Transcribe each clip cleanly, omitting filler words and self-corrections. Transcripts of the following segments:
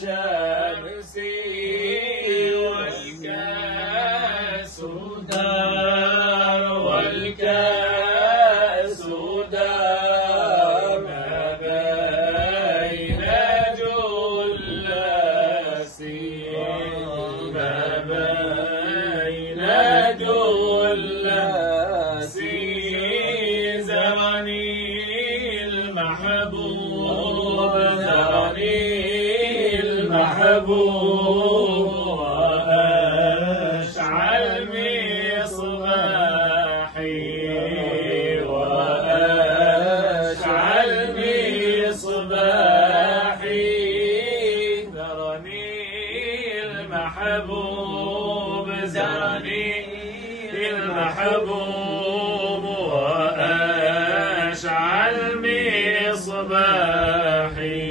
شمسي والكاس دار والكاس دار ما بين جلاسي ما بين جلاسي زرني المحبوب زرني المحبوب وأشعل مصباحي وأشعل مصباحي زرني المحبوب زرني المحبوب وأشعل مصباحي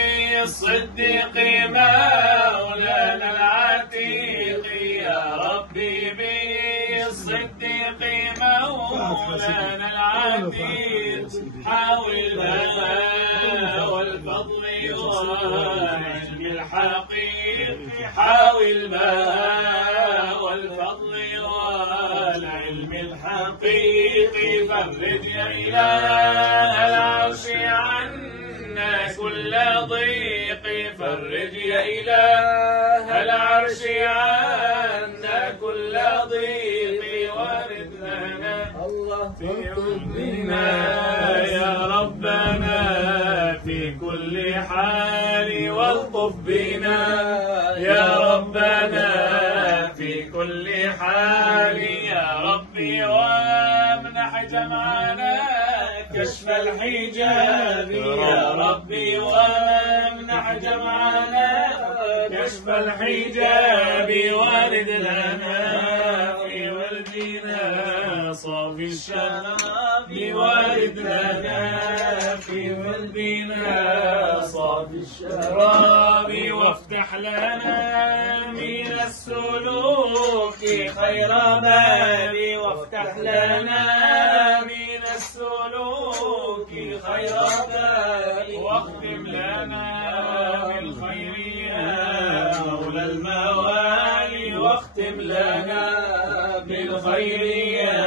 بالصديق مولانا العتيق يا ربي بالصديق مولانا العتيق حاول الماء والفضل والعلم الحقيق حاول الماء والفضل والعلم الحقيق فرج يا إله العرش عنا كل ضيق فرج يا إله العرش عنا كل ضيق وارد لنا في حبنا يا ربنا في كل حال والطف بنا يا ربنا في كل حال يا ربي وامنح جمعنا كشف الحجاب يا ربي وامنح جمعنا كشف الحجاب وارد لنا في وردنا صافي الشراب وارد لنا في وردنا صافي الشراب وافتح لنا من السلوك خير باب وافتح لنا من السلوك خير باب واختم لنا بالخير يا مولى الموالي واختم لنا بالخير يا